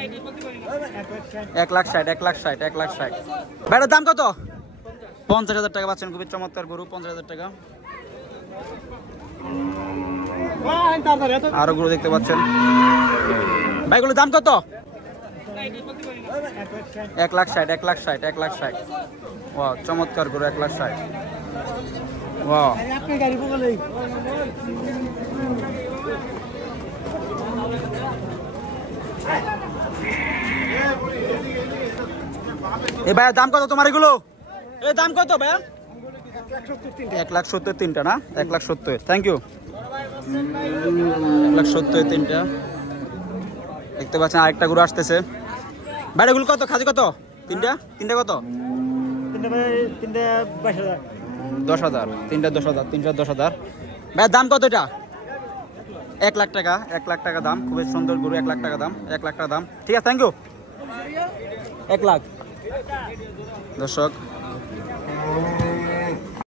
1,60,000 1,60,000 1,60,000 ভাইটার দাম কত? 50,000 টাকা পাচ্ছেন। খুবই চমৎকার গরু, 50,000 টাকা। আরো গরু দেখতে পাচ্ছেন ভাইগুলোর দাম কত? 1,60,000 1,60,000 1,60,000 ওয়াও, চমৎকার গরু, 1,60,000 ওয়াও। এ ভাইয়া দাম কত তোমার এগুলো? এ দাম কত ভাইয়া? 1,70,000 তিনটা না? 1,70,000। Thank you. 1,70,000 তিনটা দেখতে পাচ্ছেন। আরেকটা গরু আসতেছে। ভাইয়া এগুলো কত? খাসি কত? তিনটা কত? 10,000 তিনটা 10,000 তিনটা 10,000। ভাইয়া দাম কত এটা? 1,00,000 টাকা 1,00,000 টাকা দাম। খুবই সুন্দর গরু, 1,00,000 টাকা দাম, 1,00,000 টাকা দাম। ঠিক আছে, থ্যাংক ইউ। 1,00,000 দর্শক